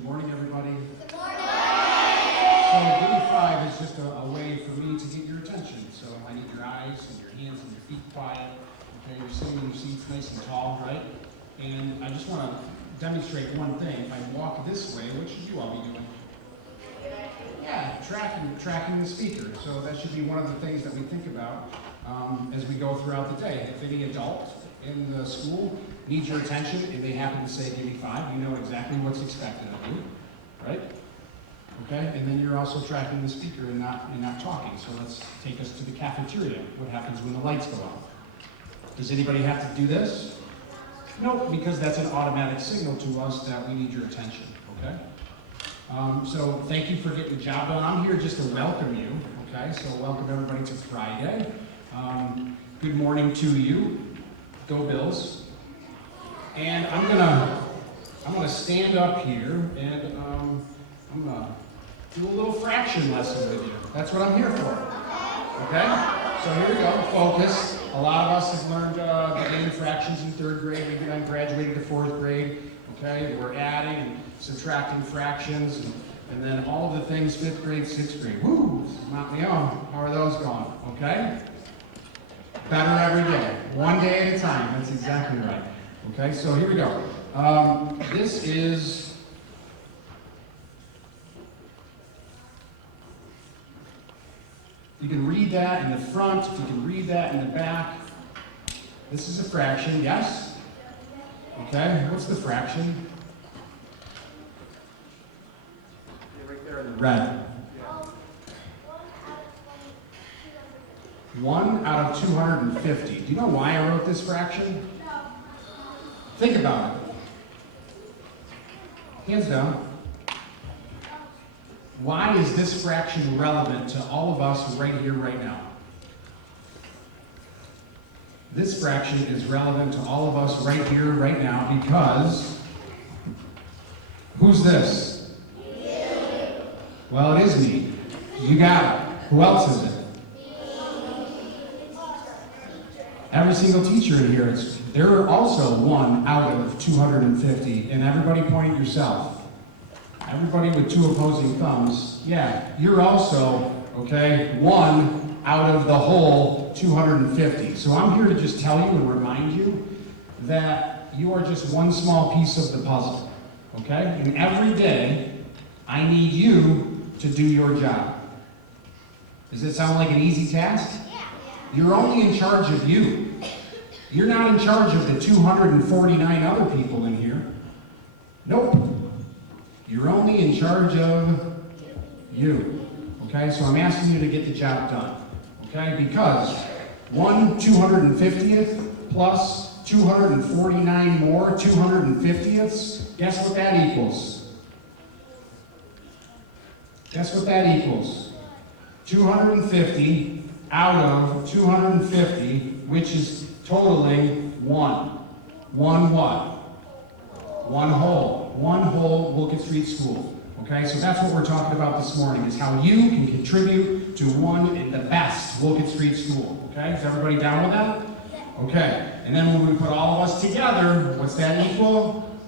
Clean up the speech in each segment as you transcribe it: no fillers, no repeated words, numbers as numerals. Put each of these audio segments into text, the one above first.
Good morning, everybody. Good morning. So, give me five is just a way for me to get your attention. So, I need your eyes and your hands and your feet quiet. Okay, you're sitting in your seats nice and tall, right? And I just want to demonstrate one thing. If I walk this way, what should you all be doing? Yeah, tracking the speaker. So that should be one of the things that we think about as we go throughout the day. If any adult in the school needs your attention and they happen to say, give me five, you know exactly what's expected of you, right? Okay, and then you're also tracking the speaker and not talking. So let's take us to the cafeteria. What happens when the lights go on? Does anybody have to do this? No, because that's an automatic signal to us that we need your attention, okay? So thank you for getting the job done. I'm here just to welcome you, okay? So welcome everybody to Friday. Good morning to you. Go Bills. And I'm gonna stand up here and I'm gonna do a little fraction lesson with you. That's what I'm here for. Okay? So here we go. Focus. A lot of us have learned beginning fractions in third grade. We then graduated to fourth grade. Okay? We're adding and subtracting fractions and then all of the things fifth grade, sixth grade. Woo! Mount Leon. How are those going? Okay? Better every day. One day at a time. That's exactly right. Okay? So here we go. This is you can read that in the front, you can read that in the back. This is a fraction, yes? Okay, what's the fraction? Right there in the red. 1 out of 250. Do you know why I wrote this fraction? No. Think about it. Hands down. Why is this fraction relevant to all of us right here, right now? This fraction is relevant to all of us right here, right now, because who's this? You. Well, it is me. You got it. Who else is it? Every single teacher in here, they're also 1 out of 250, and everybody point at yourself. Everybody with two opposing thumbs, yeah, you're also, okay, 1 out of the whole 250. So I'm here to just tell you and remind you that you are just one small piece of the puzzle, okay? And every day, I need you to do your job. Does it sound like an easy task? You're only in charge of you. You're not in charge of the 249 other people in here. Nope. You're only in charge of you. Okay, so I'm asking you to get the job done. Okay, because 250th plus 249 more 250ths, guess what that equals? Guess what that equals? 250 out of 250, which is totaling 1. 1 what? 1 whole. 1 whole Wilkett Street School. Okay, so that's what we're talking about this morning, is how you can contribute to one in the best Wilkett Street School. Okay, is everybody down with that? Okay, and then when we put all of us together, what's that equal?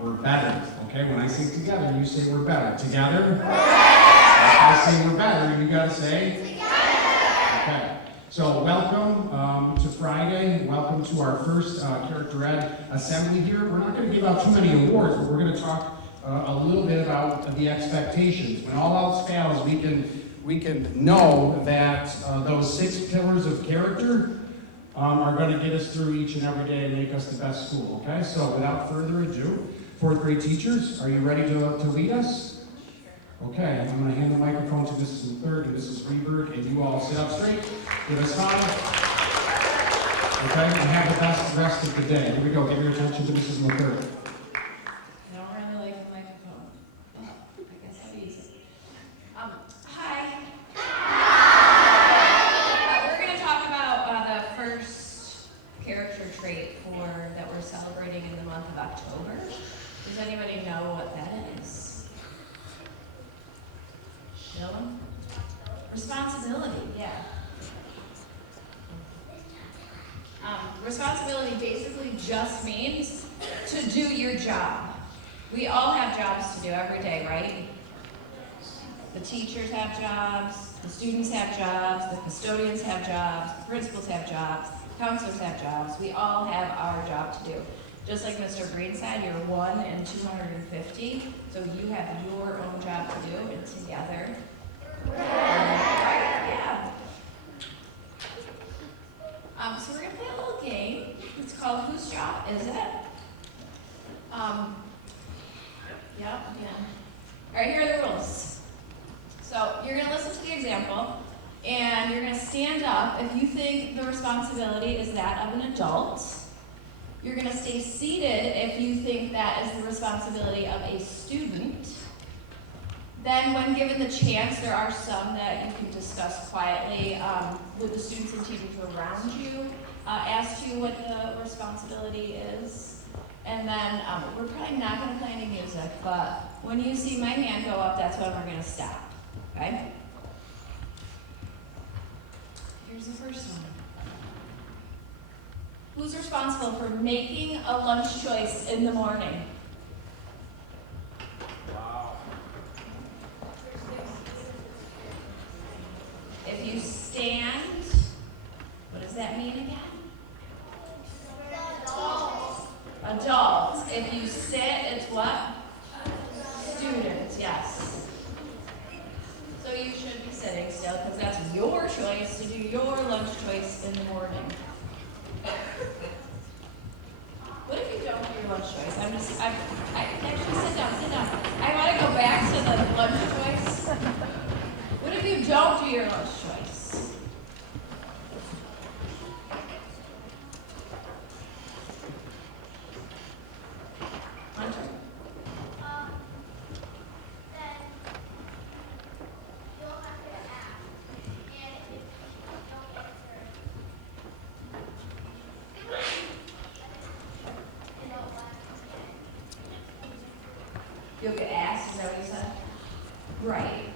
We're better. Okay, when I say together, you say we're better. Together? If I say we're better, you gotta say? Okay, so welcome to Friday. Welcome to our first Character Ed assembly here. We're not going to give out too many awards, but we're going to talk a little bit about the expectations. When all else fails, we can know that those 6 pillars of character are going to get us through each and every day and make us the best school. Okay, so without further ado, 4th grade teachers, are you ready to lead us? Okay, I'm going to hand the microphone to Mrs. McClurg and Mrs. Reberg, and you all sit up straight, give us 5. Okay, and have the best rest of the day. Here we go, give your attention to Mrs. McClurg. I don't really like the microphone. Oh, I guess I'll use it. Hi. We're going to talk about the first character trait that we're celebrating in the month of October. Does anybody know what that is? Dylan? Responsibility, yeah. Responsibility basically just means to do your job. We all have jobs to do every day, right? The teachers have jobs, the students have jobs, the custodians have jobs, the principals have jobs, the counselors have jobs. We all have our job to do. Just like Mr. Green said, you're 1 in 250, so you have your own job to do, and together, right? Yeah. So we're gonna play a little game. It's called Whose Job Is It? Yeah. All right, here are the rules. So you're gonna listen to the example, and you're gonna stand up if you think the responsibility is that of an adult. You're gonna stay seated if you think that is the responsibility of a student. Then when given the chance, there are some that you can discuss quietly with the students and teachers around you as to what the responsibility is. And then we're probably not gonna play any music, but when you see my hand go up, that's when we're gonna stop, okay? Here's the first one. Who's responsible for making a lunch choice in the morning? Wow. If you stand, what does that mean again? Adults. If you sit, it's what? Students, yes. So you should be sitting still because that's your choice to do your lunch choice in the morning. What if you don't do your lunch choice? Actually sit down. I want to go back to the lunch choice. What if you don't do your lunch choice? Hunter. Then you'll have to ask, and if you don't answer, you know what? You'll get asked, is that what you said? Right.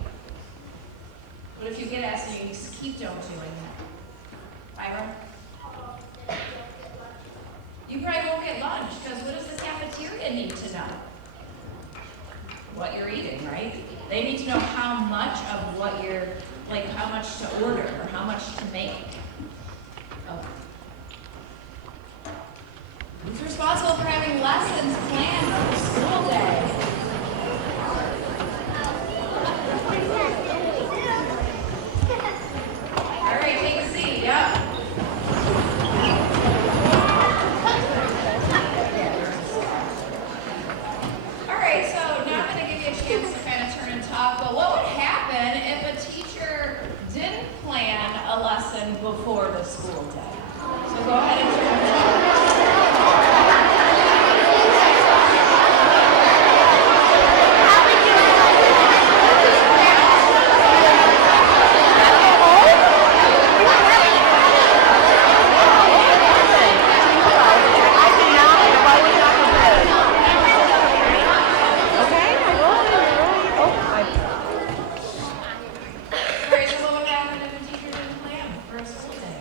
What if you get asked and you just keep don't doing that? Byron? You probably won't get lunch, because what does the cafeteria need to know? What you're eating, right? They need to know how much of what you're, like how much to order or how much to make. Okay. Who's responsible for having lessons planned for the school day? All right, take a seat, yep. All right, so now I'm going to give you a chance to kind of turn and talk, but what would happen if a teacher didn't plan a lesson before the school day? So go ahead and turn and talk. All right, so what would happen if a teacher didn't plan for a school day?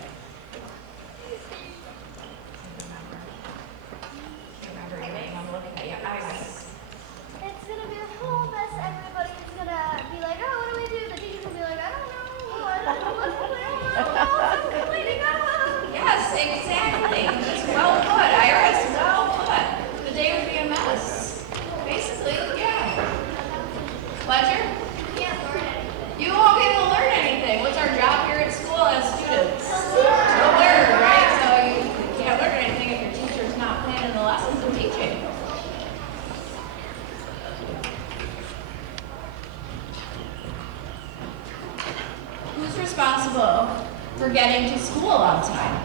Can't remember your name. I'm looking at your eyes. It's gonna be a whole mess. Everybody's gonna be like, oh, what do we do? The teacher's gonna be like, I don't know. I don't know what's the plan. I'm complaining. Yes, exactly. That's well put, Iris. Well put. The day would be a mess. Basically, yeah. Pleasure? Can't learn it. You won't be able to learn anything. What's our job here at school as students? To learn, right? So you can't learn anything if your teacher's not planning the lessons and teaching. Who's responsible for getting to school on time?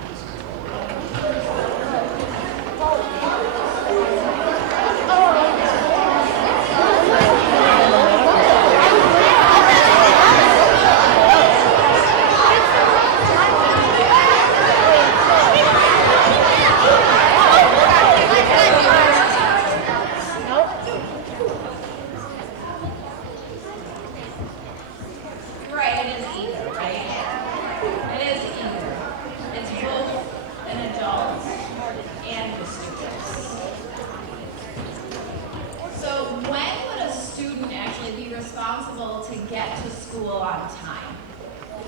Right, it is either, right? It is either. It's both get to school on time?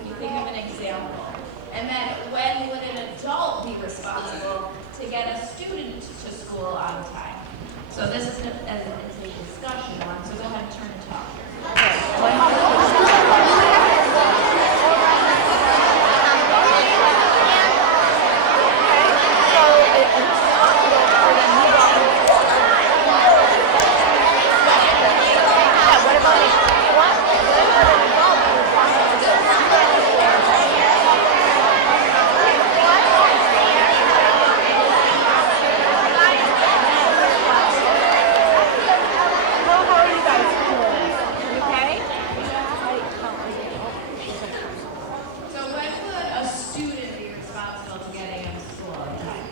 You think of an example. And then when would an adult be responsible to get a student to school on time? So this is a discussion one, so go ahead and turn and talk. So when would a student be responsible to getting into school on time?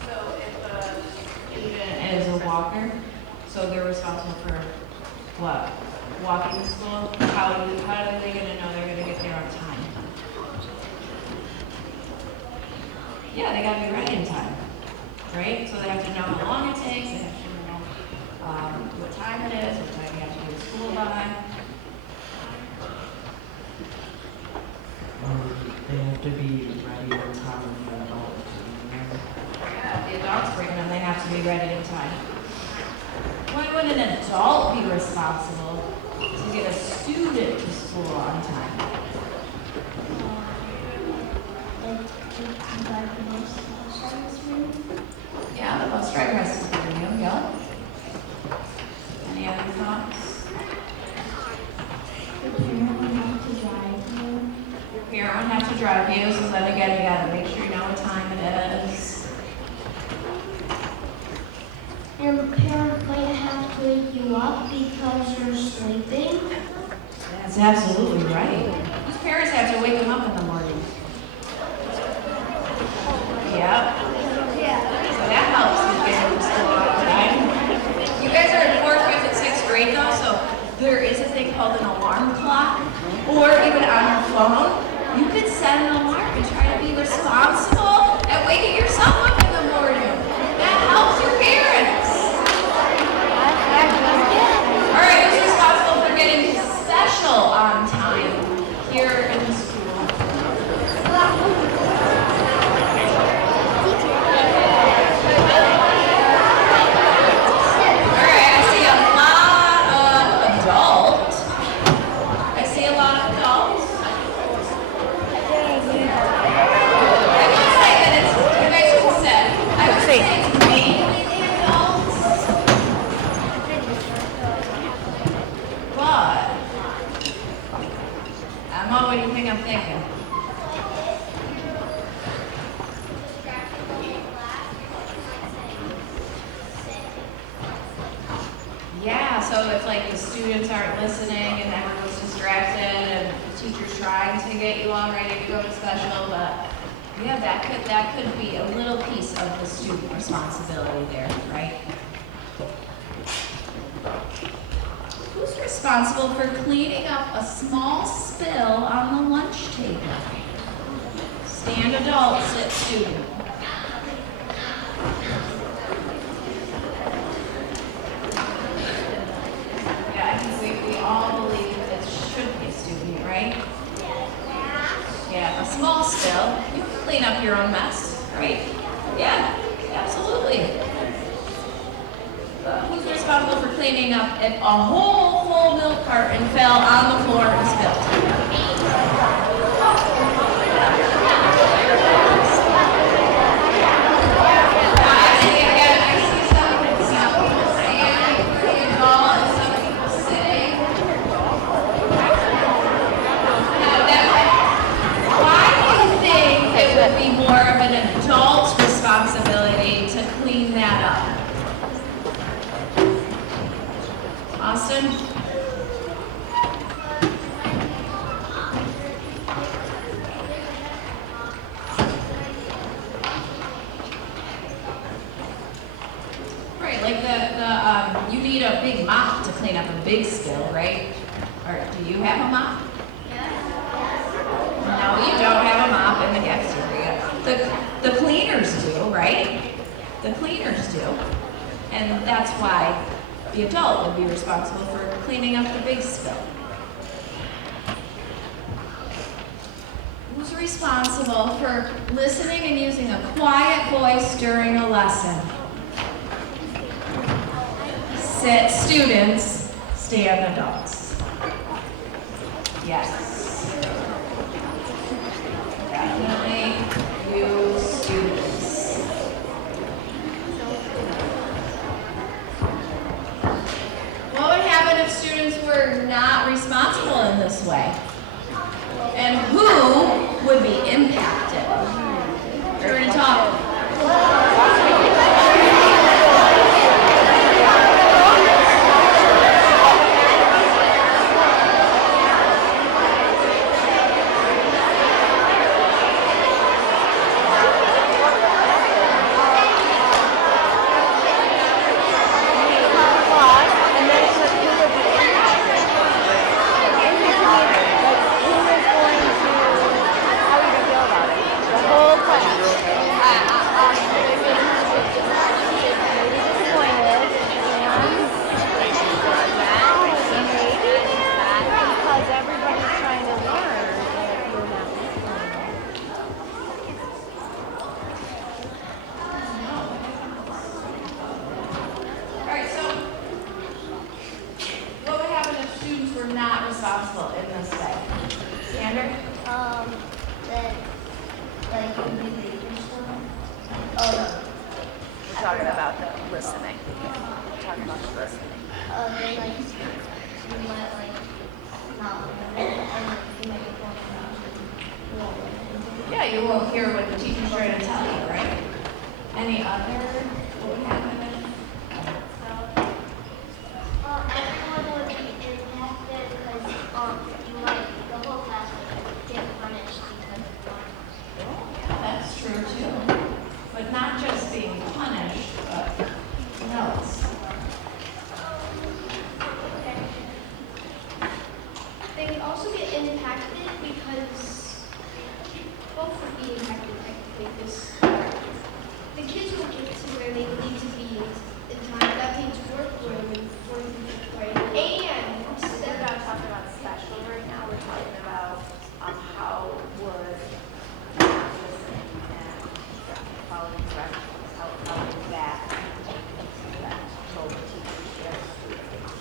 So if a student is a walker, so they're responsible for what? Walking to school? How are they going to know they're going to get there on time? Yeah, they got to be ready in time, right? So they have to know how long it takes, they have to know what time it is, what time you have to be to school by. They have to be ready in time for the adults. Yeah, if the adults bring them, they have to be ready in time. When would an adult be responsible to get a student to school on time? Yeah, the bus driver has to be new, yeah. Any other thoughts? Your parent would have to drive you, so then again, you gotta make sure you know what time it is. Your parent might have to wake you up because you're sleeping. That's absolutely right. Whose parents have to wake them up in the morning? Yep. So that helps with getting to school on time. You guys are in 4th, 5th, and 6th grade though, so there is a thing called an alarm clock, or even on your phone, you could set an alarm and try to be responsible at waking yourself up in the morning. That helps your parents. All right, who's responsible for getting special on time here in the school? What do you think I'm thinking? Yeah, so it's like the students aren't listening and everyone's distracted and the teacher's trying to get you all ready to go to special, but yeah, that could be a little piece of the student responsibility there, right? Who's responsible for cleaning up a small spill on the lunch table? Stand adult, sit student. Yeah, I think we all believe that it should be a student, right? Yeah, a small spill. You can clean up your own mess, right? Yeah, absolutely. Who's responsible for cleaning up if a whole full milk carton fell on the floor and spilled? I see some people standing pretty tall and some people sitting. Why do you think it would be more of an adult's responsibility to clean that up? Austin? Right, like you need a big mop to clean up a big spill, right? Or do you have a mop? No, you don't have a mop in the cafeteria. The cleaners do. the cleaners do. And that's why the adult would be responsible for cleaning up the big spill. Who's responsible for listening and using a quiet voice during a lesson? Sit students, stand adults. Yes. Definitely you students. What would happen if students were not responsible in this way? And who would be impacted? We're going to talk. Yeah, you won't hear what the teacher's trying to tell you, right? Any other? What would happen? Everyone would be impacted because you might, the whole class would get punished because of one. Yeah, that's true too. But not just being punished, but what else? They would also get impacted because both would be impacted technically because the kids will get to where they need to be in time. That means work learning, and We're not talking about special right now, we're talking about how would listening and following directions, how would that so the teachers share students.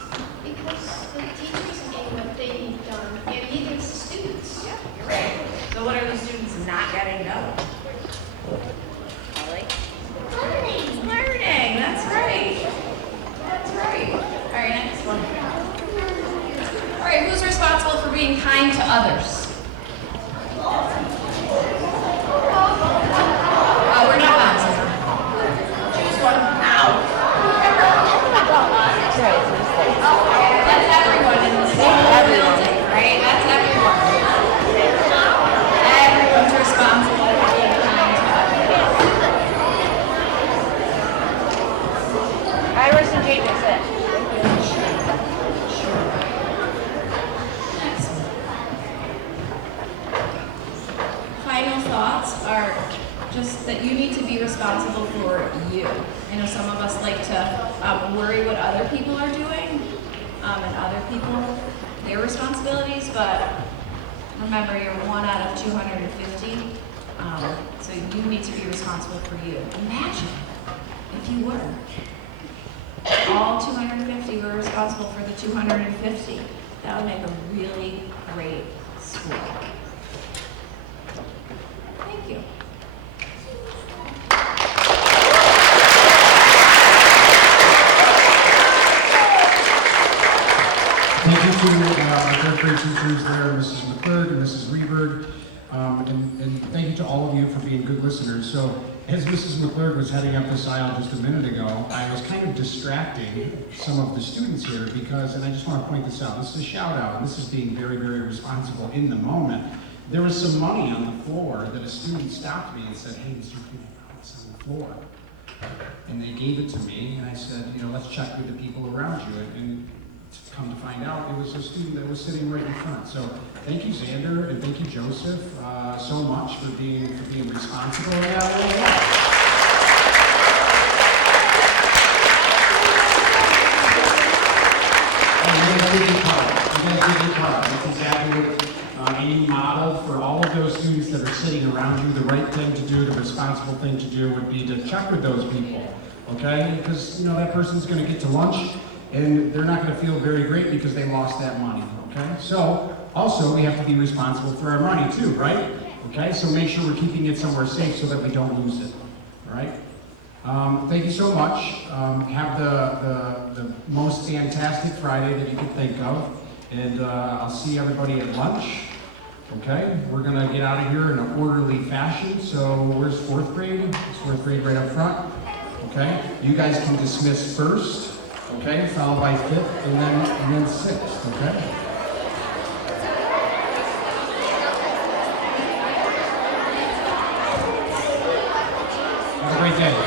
because the teachers are getting what they need done, and neither is the students. Yeah, you're right. So what are the students not getting done? Learning, that's right. That's right. All right, next one. All right, who's responsible for being kind to others? We're not bouncing. Choose one. Ow. That's everyone in this whole building, right? That's everyone. Everyone's responsible for being kind to others. Iris and Jaden, sit. Final thoughts are just that you need to be responsible for you. I know some of us like to worry what other people are doing and other people, their responsibilities, but remember you're 1 out of 250, so you need to be responsible for you. Imagine if you were. All 250 were responsible for the 250. That would make a really great school. Thank you. Thank you to our third grade teachers there, Mrs. McClurg and Mrs. Reberg, and thank you to all of you for being good listeners. So, as Mrs. McClurg was heading up this aisle just a minute ago, I was kind of distracting some of the students here because, and I just want to point this out, this is a shout out, and this is being very, very responsible in the moment. There was some money on the floor that a student stopped me and said, "Hey, Mr. King, it's on the floor." And they gave it to me, and I said, let's check with the people around you. And come to find out, it was a student that was sitting right in front. So thank you, Xander, and thank you, Joseph, so much for being responsible. guys did your part. That's exactly what you modeled for all of those students that are sitting around you. The right thing to do, the responsible thing to do would be to check with those people, okay? Because, you know, that person's going to get to lunch, and they're not going to feel very great because they lost that money, okay? So, also, we have to be responsible for our money too, right? Okay, so make sure we're keeping it somewhere safe so that we don't lose it, all right? Thank you so much. Have the most fantastic Friday that you can think of. And I'll see everybody at lunch. Okay, we're gonna get out of here in an orderly fashion. So where's 4th grade? Is 4th grade right up front? Okay, you guys can dismiss first, okay, followed by 5th and then 6th, okay? Have a great day.